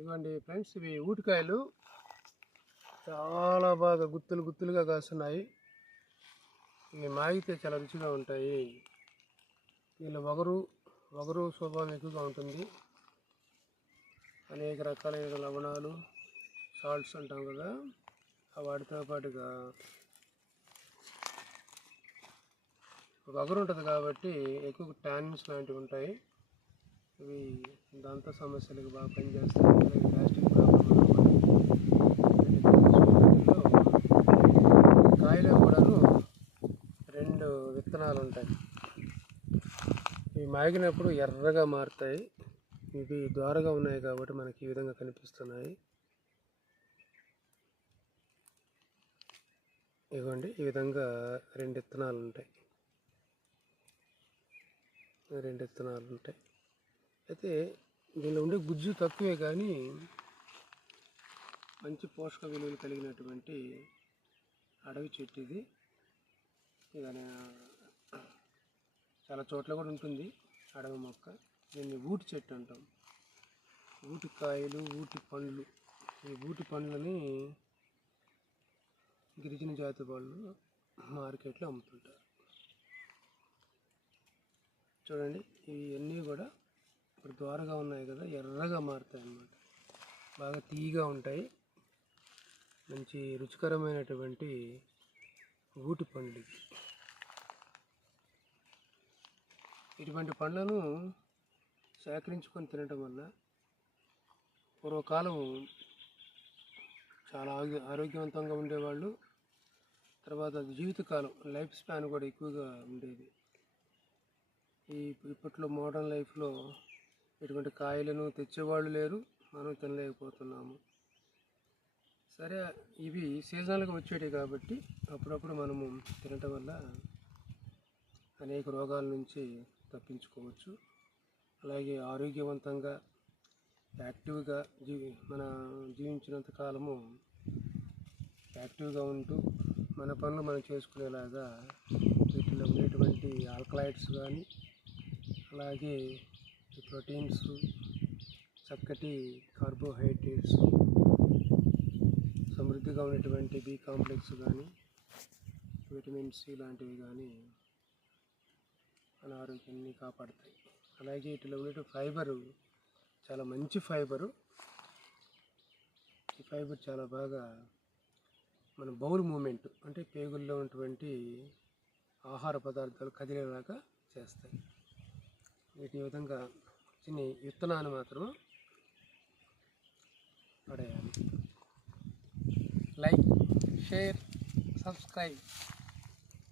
ఇవ్వండి ఫ్రెండ్స్, ఇవి ఊటికాయలు చాలా బాగా గుత్తులు గుత్తులుగా కాస్తున్నాయి. ఇవి మాగితే చాలా రుచిగా ఉంటాయి. వీళ్ళ వగరు స్వభావం ఎక్కువగా ఉంటుంది. అనేక రకాలైన లవణాలు, సాల్ట్స్ అంటాం కదా, వాటితో పాటుగా వగరు ఉంటుంది కాబట్టి ఎక్కువ టానిన్స్ లాంటివి ఉంటాయి. ఇవి దంత సమస్యలకు బాగా పనిచేస్తాయి. గ్యాస్ట్రిక్ ప్రాబ్లం కాయలో కూడాను 2 విత్తనాలు ఉంటాయి. ఇవి మాగినప్పుడు ఎర్రగా మారుతాయి. ఇవి ద్వారగా ఉన్నాయి కాబట్టి మనకి ఈ విధంగా కనిపిస్తున్నాయి. ఇవ్వండి, ఈ విధంగా 2 విత్తనాలు ఉంటాయి. 2 విత్తనాలు ఉంటాయి. అయితే దీనిలో ఉండే గుజ్జు తక్కువే, కానీ మంచి పోషక విలువలు కలిగినటువంటి అడవి చెట్టు ఇది. ఇది చాలా చోట్ల కూడా ఉంటుంది అడవి మొక్క. దీన్ని ఊటి చెట్టు అంటాం. ఊటి కాయలు, ఊటి పండ్లు. ఈ ఊటి పండ్లని గిరిజన జాతి వాళ్ళు మార్కెట్లో అమ్ముతుంటారు. చూడండి, ఇవన్నీ కూడా ఇప్పుడు ద్వారగా ఉన్నాయి కదా, ఎర్రగా మారుతాయి అన్నమాట. బాగా తీయగా ఉంటాయి. మంచి రుచికరమైనటువంటి ఊటి పండ్లు. ఇటువంటి పండ్లను సేకరించుకొని తినటం వల్ల పూర్వకాలం చాలా ఆరోగ్యవంతంగా ఉండేవాళ్ళు. తర్వాత జీవితకాలం, లైఫ్ స్పాన్ కూడా ఎక్కువగా ఉండేది. ఇప్పట్లో మోడర్న్ లైఫ్లో ఇటువంటి కాయలను తెచ్చేవాళ్ళు లేరు, మనం తినలేకపోతున్నాము. సరే, ఇవి సీజనల్గా వచ్చేవి కాబట్టి అప్పుడప్పుడు మనము తినటం వల్ల అనేక రోగాల నుంచి తప్పించుకోవచ్చు. అలాగే ఆరోగ్యవంతంగా, యాక్టివ్గా మన జీవించినంత కాలము యాక్టివ్గా ఉంటూ మన పనులు మనం చేసుకునేలాగా వీటిలో ఉండేటువంటి ఆల్కలాయిడ్స్ కానీ, అలాగే ప్రోటీన్స్, చక్కటి కార్బోహైడ్రేట్స్, సమృద్ధిగా ఉన్నటువంటి బి కాంప్లెక్స్ కానీ, విటమిన్ సి లాంటివి కానీ మన ఆరోగ్యాన్ని కాపాడుతాయి. అలాగే వీటిలో ఉండే ఫైబరు చాలా మంచి ఫైబరు. ఈ ఫైబర్ చాలా బాగా మన బౌల్ మూమెంట్, అంటే పేగుల్లో ఉన్నటువంటి ఆహార పదార్థాలు కదిలేలాగా చేస్తాయి. వీటి విధంగా చిన్న విత్తనాన్ని మాత్రం పడేయాలి. Like, share, subscribe.